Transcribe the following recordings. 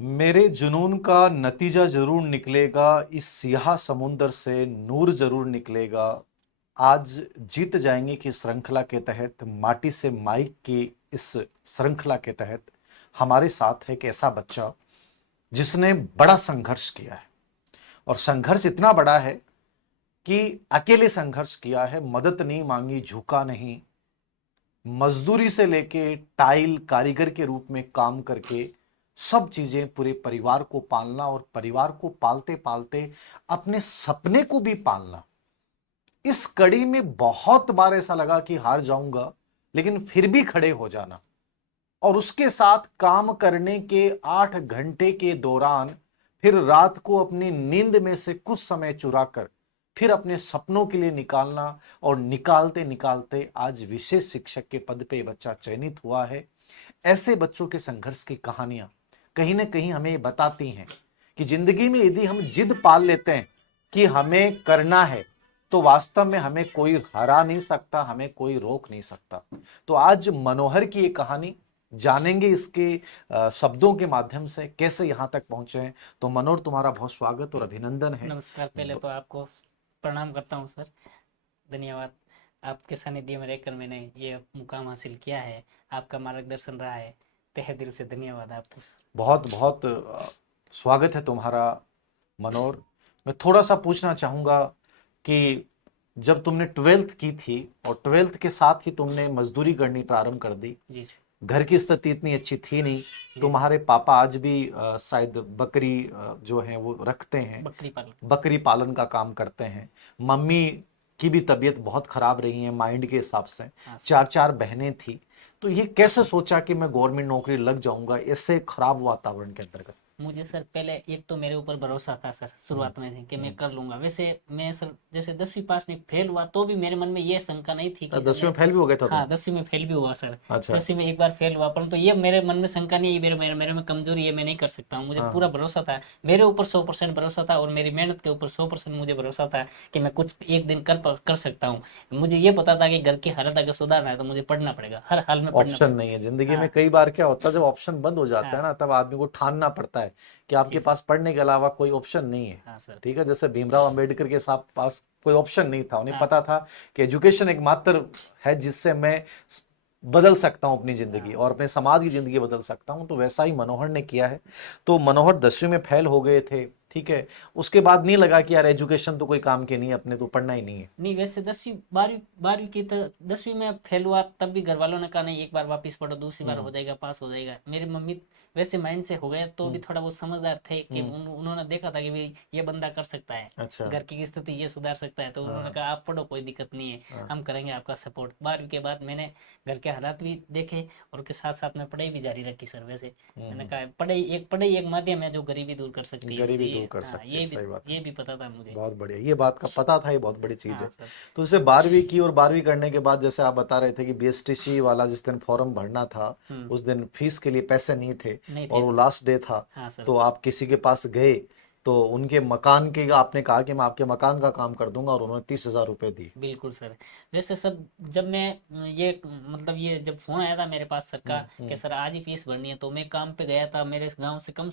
मेरे जुनून का नतीजा ज़रूर निकलेगा, इस सियाह समुंदर से नूर ज़रूर निकलेगा। आज जीत जाएँगे की श्रृंखला के तहत, माटी से माइक की इस श्रृंखला के तहत हमारे साथ है एक ऐसा बच्चा जिसने बड़ा संघर्ष किया है और संघर्ष इतना बड़ा है कि अकेले संघर्ष किया है, मदद नहीं माँगी, झुका नहीं। मजदूरी से लेके टाइल कारीगर के रूप में काम करके सब चीजें पूरे परिवार को पालना और परिवार को पालते पालते अपने सपने को भी पालना। इस कड़ी में बहुत बार ऐसा लगा कि हार जाऊंगा, लेकिन फिर भी खड़े हो जाना और उसके साथ काम करने के 8 घंटे के दौरान फिर रात को अपनी नींद में से कुछ समय चुरा कर फिर अपने सपनों के लिए निकालना और निकालते निकालते आज विशेष शिक्षक के पद पे बच्चा चयनित हुआ है। ऐसे बच्चों के संघर्ष की कहानियां कहीं ना कहीं हमें ये बताती हैं कि जिंदगी में यदि हम जिद पाल लेते हैं कि हमें करना है, तो वास्तव में हमें कोई हरा नहीं सकता, हमें कोई रोक नहीं सकता। तो आज मनोहर की ये कहानी जानेंगे इसके शब्दों के माध्यम से कैसे यहाँ तक पहुंचे हैं। तो मनोहर, तुम्हारा बहुत स्वागत और अभिनंदन है। नमस्कार। पहले तो आपको प्रणाम करता हूँ सर। धन्यवाद। आपके सानिध्य में रहकर मैंने ये मुकाम हासिल किया है। आपका मार्गदर्शन रहा है। तहे दिल से धन्यवाद आपको सर। बहुत बहुत स्वागत है तुम्हारा मनोहर। मैं थोड़ा सा पूछना चाहूंगा कि जब तुमने 12th की थी और 12th के साथ ही तुमने मजदूरी करनी प्रारंभ कर दी, जी सर। घर की स्थिति इतनी अच्छी थी नहीं। जी सर। तुम्हारे पापा आज भी शायद बकरी जो है वो रखते हैं, बकरी पालन। बकरी पालन का काम करते हैं। मम्मी की भी तबीयत बहुत खराब रही है माइंड के हिसाब से। हाँ सर। चार चार बहनें थी। तो ये कैसे सोचा कि मैं गवर्नमेंट नौकरी लग जाऊंगा ऐसे खराब वातावरण के अंतर्गत? मुझे सर पहले एक तो मेरे ऊपर भरोसा था सर हम्म, शुरुआत में से कि मैं हम्म। कर लूंगा। वैसे मैं सर जैसे 10वीं पास नहीं फेल हुआ तो भी मेरे मन में ये शंका नहीं थी कि सर 10वीं मैं। में फेल भी हो गया था तुम? हाँ, 10वीं में फेल भी हुआ सर। अच्छा। 10वीं में एक बार फेल हुआ, परंतु ये मेरे मन में शंका नहीं है। मेरे में कमजोरी है, मैं नहीं कर सकता हूँ। मुझे हाँ, पूरा भरोसा था। मेरे ऊपर 100% भरोसा था और मेरी मेहनत के ऊपर 100% मुझे भरोसा था कि मैं कुछ एक दिन कर सकता हूँ। मुझे ये पता था कि घर की हालत अगर सुधारना है तो मुझे पढ़ना पड़ेगा, हर हाल में पढ़ना ऑप्शन पड़ेगा। नहीं है जिंदगी में। हाँ। कई बार क्या होता है, जब ऑप्शन बंद हो जाता है हाँ। ना, तब आदमी को ठानना पड़ता है कि आपके जी सर। पास पढ़ने के अलावा कोई ऑप्शन नहीं है। हाँ सर। ठीक है, जैसे भीमराव अंबेडकर के साथ पास कोई ऑप्शन नहीं था। उन्हें हाँ पता सर। था कि एजुकेशन एकमात्र है जिससे मैं बदल सकता हूं अपनी जिंदगी हाँ। और अपने समाज की जिंदगी बदल सकता हूं। तो वैसा ही मनोहर ने किया है। तो मनोहर 10वीं में फेल हो गए थे, ठीक है। उसके बाद नहीं लगा कि यार एजुकेशन तो कोई काम की नहीं है, अपने तो पढ़ना ही नहीं है? नहीं, वैसे 10वीं 12वीं की तो 10वीं में फेल हुआ तब भी घर वालों ने कहा नहीं, एक बार वापस पढ़ो, दूसरी बार हो हम्म, जाएगा, पास हो जाएगा। मेरी मम्मी वैसे माइंड से हो गए तो भी हम्म, थोड़ा बहुत समझदार थे कि हम्म। उन्होंने देखा था कि भाई ये बंदा कर सकता है, अच्छा। घर की स्थिति ये सुधार सकता है, तो उन्होंने हाँ, कहा आप पढ़ो, कोई दिक्कत नहीं है, हाँ। हम करेंगे आपका सपोर्ट। 12वीं के बाद मैंने घर के हालात भी देखे और के साथ साथ में पढ़ाई भी जारी रखी सर। वैसे मैंने हम्म। कहा पढ़ाई एक माध्यम है जो गरीबी दूर कर सकती है। मुझे गरीबी दूर ये, कर हाँ, सकती है, सही बात है। ये भी पता था मुझे। बहुत बढ़िया, ये बात का पता था, ये बहुत बड़ी चीज हाँ है। सर। तो जैसे 12वीं की और 12वीं करने के बाद जैसे आप बता रहे थे कि बीएसटीसी वाला जिस दिन फॉर्म भरना था, हम्म। उस दिन फीस के लिए पैसे नहीं थे नहीं और थे वो सर। लास्ट डे था। हाँ सर। तो आप किसी के पास गए, तो उनके मकान के आपने कहा कि मैं आपके मकान का काम कर दूंगा और उन्होंने 30,000 रुपए दिए। बिल्कुल सर। वैसे सर जब मैं ये मतलब ये जब फोन आया था मेरे पास सर का कि सर आज ही फीस भरनी है, तो मैं काम पे गया था मेरे गांव से कम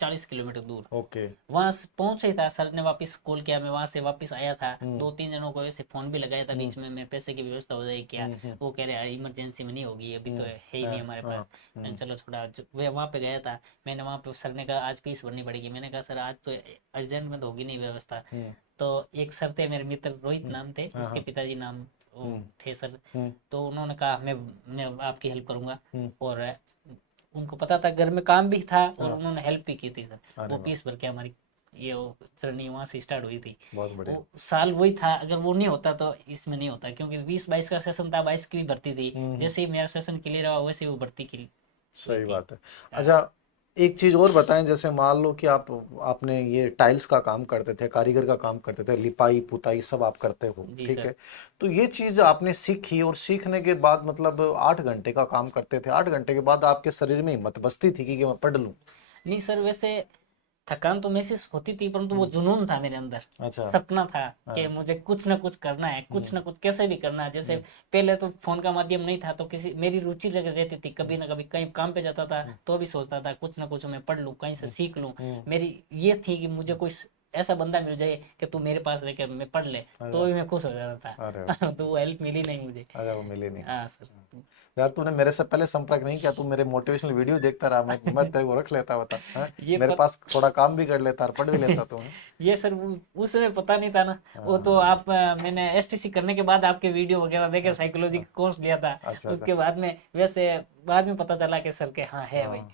40 किलोमीटर दूर। ओके। वहां से पहुंचा ही था, सर ने वापस कॉल किया, मैं वहां से वापस आया था। हम्म, 2-3 जनों को वैसे फोन भी लगाया था हम्म, बीच में, मैं पैसे की व्यवस्था हो जाएगी क्या। हम्म, हम्म, वो कह रहे हैं इमरजेंसी में नहीं होगी, अभी तो हम्म। है ही नहीं हाँ, हमारे हाँ। पास। मैंने चलो थोड़ा वे वहाँ पे गया था। मैंने वहाँ पे सर ने कहा आज फीस भरनी पड़ेगी। मैंने कहा सर आज तो अर्जेंट में तो होगी नहीं व्यवस्था। हम्म, तो एक सर थे मेरे मित्र, रोहित हम्म। नाम थे, हाँ, उसके हाँ। पिताजी नाम वो हम्म, थे सर। हम्म, तो उन्होंने कहा मैं आपकी हेल्प करूंगा। हम्म। और उनको पता था घर में काम भी था और हाँ। उन्होंने हेल्प भी की थी सर। अरे वो वाह। फीस भर के हमारी ये वो जर्नी वहाँ से स्टार्ट हुई थी। बहुत बढ़िया। वो साल वही था, अगर वो नहीं होता तो इसमें नहीं होता, क्योंकि 20-22 का सेशन था, 22 की भी भर्ती थी। हम्म। जैसे ही मेरा सेशन क्लियर हुआ वैसे ही वो भर्ती की हुई सही थी। बात है। हाँ। अच्छा, एक चीज और बताएं। जैसे मान लो कि आपने ये टाइल्स का काम करते थे, कारीगर का काम करते थे, लिपाई पुताई सब आप करते हो, जी ठीक सर। है। तो ये चीज आपने सीखी और सीखने के बाद मतलब 8 घंटे का काम करते थे, 8 घंटे के बाद आपके शरीर में हिम्मत बसती थी कि मैं पढ़ लूं? नहीं सर, वैसे थकान तो महसूस होती थी, परंतु वो जुनून था मेरे अंदर, अच्छा। सपना था कि हाँ। मुझे कुछ ना कुछ करना है, कुछ ना कुछ कैसे भी करना है। जैसे पहले तो फोन का माध्यम नहीं था, तो किसी मेरी रुचि लग रहती थी, कभी ना कभी कहीं काम पे जाता था तो भी सोचता था कुछ ना कुछ मैं पढ़ लूँ, कहीं से सीख लूँ। मेरी ये थी कि मुझे कोई ऐसा बंदा मिल जाए कि तू मेरे पास रह के मैं पढ़ ले, तो अच्छा। भी मैं खुश हो जाता अरे था। तो वो हेल्प मिली नहीं मुझे। अच्छा, वो मिली नहीं। हाँ सर। यार तूने मेरे से पहले संपर्क नहीं किया, तू मेरे मोटिवेशनल वीडियो देखता रहा, मैं तेरे को रख लेता, बता। हाँ? ये मेरे पत, पास थोड़ा काम भी कर लेता और पढ़ भी लेता तू। हाँ? ये सर उस समय पता नहीं था ना। वो तो हाँ, आप मैंने एसटीसी करने के बाद आपके वीडियो वगैरह देखे, हाँ, साइकोलॉजी हाँ, कोर्स लिया था। अच्छा अच्छा। उसके बाद में वैसे बाद में पता चला कि सर के हाँ है भाई, हाँ,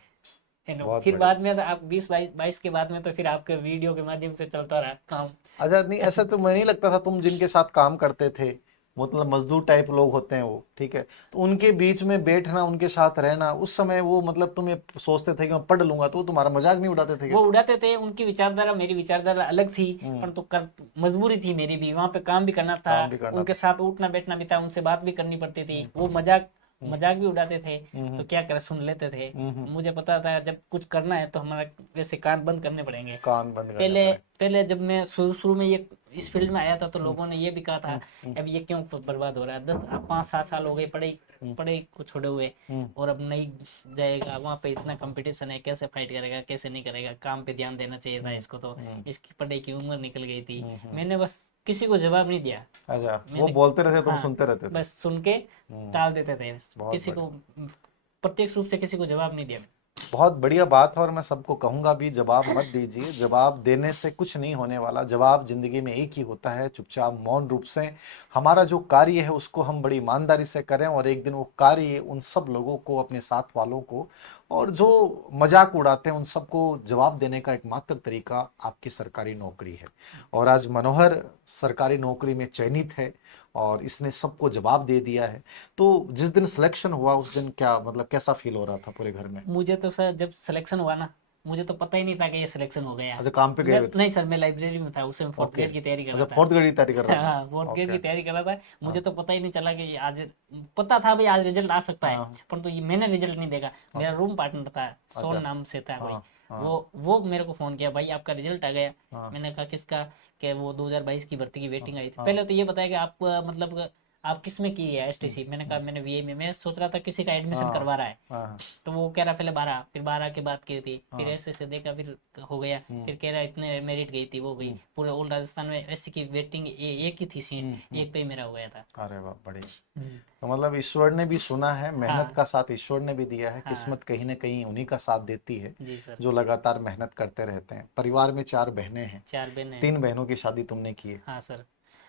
है ना। बहुत फिर बढ़िया। बाद में तो आप 20 22 के बाद में तो फिर आपके वीडियो के माध्यम से चलता रहा काम। अच्छा, नहीं ऐसा तो मैं नहीं लगता था, तुम जिनके साथ काम करते थे, मतलब मजदूर टाइप लोग होते हैं वो, ठीक है, तो उनके बीच में बैठना, उनके साथ रहना उस समय, वो मतलब तुम ये सोचते थे कि मैं पढ़ लूंगा, तो वो तुम्हारा मजाक नहीं उड़ाते थे क्या? वो उड़ाते थे, उनकी विचारधारा मेरी विचारधारा अलग थी। हम्म। परंतु कर मजबूरी थी मेरी भी, वहां पे काम भी करना था, काम भी करना उनके था। साथ उठना बैठना भी था, उनसे बात भी करनी पड़ती थी। हम्म। वो मजाक हम्म। मजाक भी उड़ाते थे, हम्म। तो क्या करे, सुन लेते थे। हम्म। मुझे पता था जब कुछ करना है तो हमारा वैसे कान बंद करने पड़ेंगे। कान बंद करने पहले पड़े। पहले जब मैं शुरू शुरू में ये इस फील्ड में आया था, तो हम्म। लोगों ने ये भी कहा था, हम्म। हम्म। अब ये क्यों बर्बाद हो रहा है, 5 7 साल हो गए पढ़े हम्म। पढ़े को छोड़े हुए, हम्म। और अब नहीं जाएगा वहां पे, इतना कंपटीशन है, कैसे फाइट करेगा, कैसे नहीं करेगा, काम पे ध्यान देना चाहिए था हम्म। इसको तो, हम्म। इसकी पढ़ाई की उम्र निकल गई थी। हम्म। मैंने बस किसी को जवाब नहीं दिया। अच्छा, वो मैंने बोलते रहते, तुम हाँ, सुनते रहते थे। बस सुन के हम्म। टाल देते थे, बहुत किसी को बढ़िया। प्रत्यक्ष रूप से किसी को जवाब नहीं दिया। बहुत बढ़िया बात है, और मैं सबको कहूंगा भी, जवाब मत दीजिए, जवाब देने से कुछ नहीं होने वाला। जवाब जिंदगी में एक ही होता है, चुपचाप मौन रूप से हमारा जो कार्य है उसको हम बड़ी ईमानदारी से करें, और एक दिन वो कार्य उन सब लोगों को, अपने साथ वालों को, और जो मजाक उड़ाते हैं उन सबको जवाब देने का एकमात्र तरीका आपकी सरकारी नौकरी है। और आज मनोहर सरकारी नौकरी में चयनित है, और इसने सबको जवाब दे दिया है। तो जिस दिन सिलेक्शन हुआ उस दिन क्या मतलब कैसा फील हो रहा था पूरे घर में? मुझे तो सर जब सिलेक्शन हुआ ना, मुझे तो पता ही नहीं था कि ये सिलेक्शन हो गया। अच्छा, काम पे गए मैं हुए थे? नहीं सर, मैं लाइब्रेरी में था उस समय, फोर्थ ओके। ग्रेड की तैयारी कर अच्छा, रहा था। फोर्थ ग्रेड की तैयारी कर रहा था। हाँ, फोर्थ ग्रेड ओके। की तैयारी कर रहा था। मुझे हाँ। तो पता ही नहीं चला कि ये आज, पता था भाई आज रिजल्ट आ सकता है, हाँ। परंतु ये मैंने रिजल्ट नहीं देखा। मेरा ओके। रूम पार्टनर था, सोन अच्छा। नाम से था कोई, हाँ। हाँ। वो मेरे को फोन किया, भाई आपका रिजल्ट आ गया। हाँ। मैंने कहा किसका? कि वो 2022 की भर्ती की हाँ। वेटिंग आई थी। हाँ। पहले तो ये बताया कि आप मतलब आप किस में की है हम्म। एसटीसी? मैंने कहा हम्म। मैंने वीए में। मैं सोच रहा था किसी का एडमिशन हाँ। करवा रहा है। हाँ। तो वो कह रहा पहले 12, फिर 12 के बाद की थी, फिर हाँ। ऐसे ऐसे देखा, फिर हो गया। हम्म। फिर कह रहा इतने मेरिट गई थी, वो गई। हम्म। पूरे ऑल राजस्थान में ऐसी की वेटिंग एक ही थी सीट, हम्म। एक पे ही मेरा हो गया था। अरे वाह, बढ़िया। हम्म, तो मतलब ईश्वर ने भी सुना है, मेहनत हाँ का साथ ईश्वर ने भी दिया है, हाँ किस्मत कहीं ना कहीं उन्हीं का साथ देती है जी सर। जो लगातार मेहनत करते रहते हैं। परिवार में 4 बहनें हैं, 4 बहनें हैं। 3 बहनों की शादी तुमने की है। हाँ सर।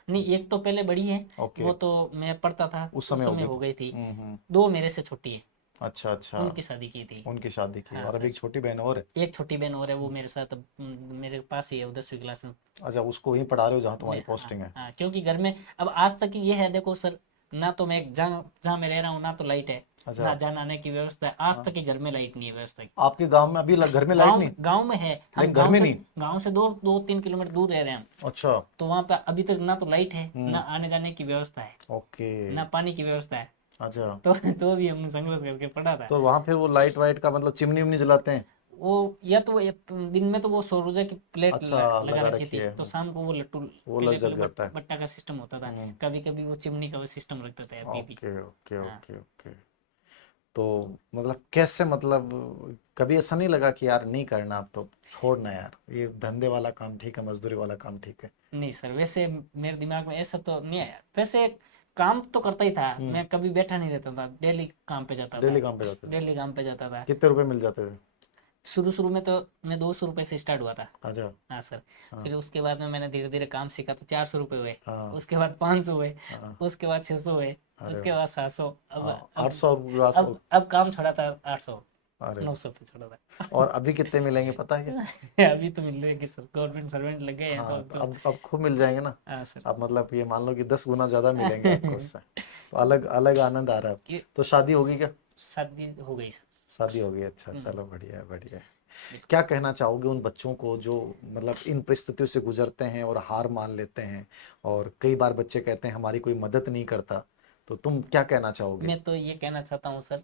नहीं, एक तो पहले बड़ी है, ओके। वो तो मैं पढ़ता था उस उस समय हो समय गई हो थी। गई थी। हम्म। 2 मेरे से छोटी है, अच्छा अच्छा। उनकी शादी की थी। उनकी शादी की, हाँ और अभी सर। एक छोटी बहन और है। एक छोटी बहन और है, वो मेरे साथ मेरे पास ही है, वो 10वीं क्लास में। अच्छा, उसको वहीं पढ़ा रहे हो जहाँ तुम्हारी हाँ पोस्टिंग है? हाँ, क्योंकि घर में अब आज तक ये है, देखो सर, ना तो मैं जहाँ जहाँ मैं रह रहा हूँ ना तो लाइट है, अच्छा। ना जाने आने की व्यवस्था है। आज हाँ। तक ही घर में लाइट नहीं है व्यवस्था की। आपके गांव में अभी घर में लाइट नहीं? गांव में है, हम लेकिन घर में नहीं? गांव से 2 2 3 किलोमीटर दूर रह रहे हैं हम। अच्छा। तो वहाँ पे अभी तक ना तो लाइट है, ना हम्म। आने जाने की व्यवस्था है, ओके। ना पानी की व्यवस्था है। अच्छा, तो भी हमने संघर्ष करके पढ़ा था। तो वहां फिर वो लाइट वाइट का मतलब चिमनी उमनी जलाते हैं? वो या तो वो दिन में तो वो सौर ऊर्जा की प्लेट अच्छा, लगा लगा रखी रखी थी, है। तो शाम को वो लट्टू, वो लग पहले जल पहले जाता है। बट्टा का सिस्टम होता था। हम्म। कभी कभी वो चिमनी का वो सिस्टम रखते थे अभी भी। ओके ओके हाँ। Okay okay. तो मतलब कैसे, मतलब कभी ऐसा नहीं लगा कि यार नहीं करना अब, तो छोड़ना यार, ये धंधे वाला काम ठीक है, मजदूरी वाला काम ठीक है? नहीं सर, वैसे मेरे दिमाग में ऐसा तो नहीं आया। वैसे काम तो करता ही था हम्म। मैं, कभी बैठा नहीं रहता था, डेली काम पे जाता था। डेली काम पे जाते थे? डेली काम पे जाता था। कितने रुपए मिल जाते थे? शुरू शुरू में तो मैं 200 रुपये से स्टार्ट हुआ था। अच्छा। हाँ सर। हाँ। फिर उसके बाद में मैंने धीरे धीरे काम सीखा, तो 400 रुपये हुए। हाँ। उसके बाद 500 हुए। हाँ। उसके बाद 600 हुए। अरे उसके वाह। बाद 700। अब हाँ, आठ अब सौ अब काम छोड़ा था 800, अरे वाह। 900 पे छोड़ा था। और अभी कितने मिलेंगे पता है क्या? अभी तो मिल रहे हैं कि सर गवर्नमेंट सर्वेंट लग गए हैं हाँ, तो तो। अब खूब मिल जाएंगे ना। हाँ सर। अब मतलब ये मान लो कि 10 गुना ज्यादा मिलेंगे आपको उससे, तो अलग अलग आनंद आ रहा है। ये तो शादी होगी क्या? शादी हो गई सर। शादी होगी, अच्छा, हम्म, चलो बढ़िया है, बढ़िया है। बिल्कुल। क्या कहना चाहोगे उन बच्चों को जो मतलब इन परिस्थितियों से गुजरते हैं और हार मान लेते हैं, और कई बार बच्चे कहते हैं हमारी कोई मदद नहीं करता, तो तुम क्या कहना चाहोगे? मैं तो ये कहना चाहता हूँ सर,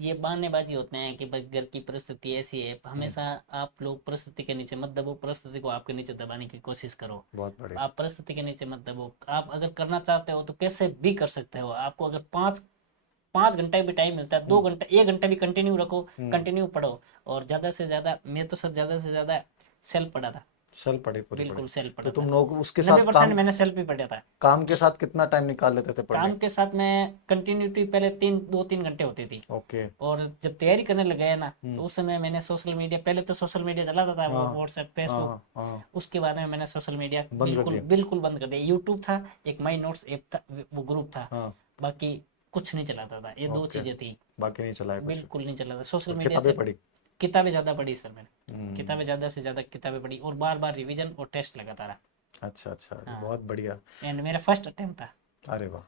ये बहानेबाजी होते हैं कि भाई घर की परिस्थिति ऐसी है। हमेशा आप लोग परिस्थिति के नीचे मत दबो, परिस्थिति को आपके नीचे दबाने की कोशिश करो। बहुत बढ़िया। आप परिस्थिति के नीचे मत दबो। आप अगर करना चाहते हो तो कैसे भी कर सकते हो। आपको अगर 5 घंटे भी टाइम मिलता है, 2 घंटा 1 घंटा भी कंटिन्यू रखो, कंटिन्यू पढ़ो। और ज्यादा से ज्यादा, मैं तो सर ज्यादा से ज्यादा सेल्फ पढ़ा था, सेल पढ़े पूरे पढ़े। बिल्कुल सेल्फ तो पढ़ा तुम था। लोग उसके 90% साथ मैंने सेल्फ ही पढ़ा था। काम के साथ कितना टाइम निकाल लेते थे पढ़ने? काम के साथ मैं कंटिन्यूटी पहले 2-3 घंटे होती थी। ओके। और जब तैयारी करने लग गया ना, तो हम्म। उस समय मैंने सोशल मीडिया, पहले तो सोशल मीडिया चलाता था, वो हाँ व्हाट्सएप, हाँ फेसबुक। हाँ। उसके बाद में मैंने सोशल मीडिया बंद कर बिल्कुल दिया। बिल्कुल बंद कर दिया। यूट्यूब था, एक माई नोट्स ऐप था, वो ग्रुप था, हाँ। बाकी कुछ नहीं चलाता था। ये दो ओके। चीजें थी, बाकी नहीं चलाया कुछ? बिल्कुल नहीं चलाता सोशल और मीडिया किताबें से। पढ़ी? किताबें ज्यादा पढ़ी सर मैंने, हम्म। किताबें ज्यादा से ज्यादा किताबें पढ़ी, और बार बार रिवीजन और टेस्ट लगाता रहा। अच्छा अच्छा, हाँ, बहुत बढ़िया। एंड मेरा फर्स्ट अटेम्प्ट था। अरे वाह।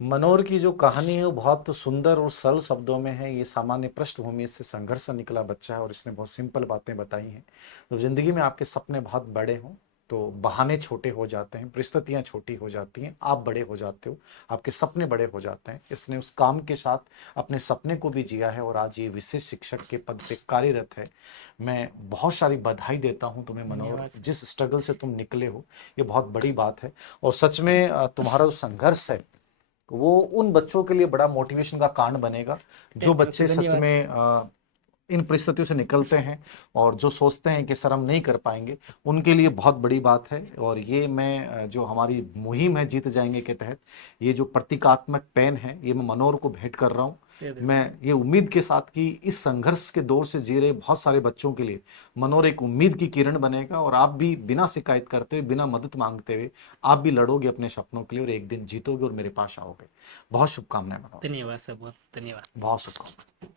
मनोहर की जो कहानी है वो बहुत सुंदर और सरल शब्दों में है। ये सामान्य पृष्ठभूमि से संघर्ष से निकला बच्चा है और इसने बहुत सिंपल बातें बताई हैं। तो जिंदगी में आपके सपने बहुत बड़े हों तो बहाने छोटे हो जाते हैं, परिस्थितियां छोटी हो जाती हैं, आप बड़े हो जाते हो, आपके सपने बड़े हो जाते हैं। इसने उस काम के साथ अपने सपने को भी जिया है और आज ये विशेष शिक्षक के पद पे कार्यरत है। मैं बहुत सारी बधाई देता हूं तुम्हें मनोहर, धन्यवाद सर। जिस स्ट्रगल से तुम निकले हो ये बहुत बड़ी बात है। और सच में तुम्हारा जो संघर्ष है वो उन बच्चों के लिए बड़ा मोटिवेशन का कारण बनेगा जो थैंक यू बच्चे सर, सच धन्यवाद। में इन परिस्थितियों से निकलते हैं और जो सोचते हैं कि सर हम नहीं कर पाएंगे, उनके लिए बहुत बड़ी बात है। और ये मैं जो हमारी मुहिम है जीत जाएंगे के तहत, ये जो प्रतीकात्मक पेन है ये मैं मनोहर को भेंट कर रहा हूँ। मैं ये उम्मीद के साथ कि इस संघर्ष के दौर से जी रहे बहुत सारे बच्चों के लिए मनोहर एक उम्मीद की किरण बनेगा और आप भी बिना शिकायत करते हुए, बिना मदद मांगते हुए आप भी लड़ोगे अपने सपनों के लिए और एक दिन जीतोगे और मेरे पास आओगे। बहुत शुभकामनाएं मनोहर। धन्यवाद सर, बहुत धन्यवाद। बहुत शुभकामनाएं।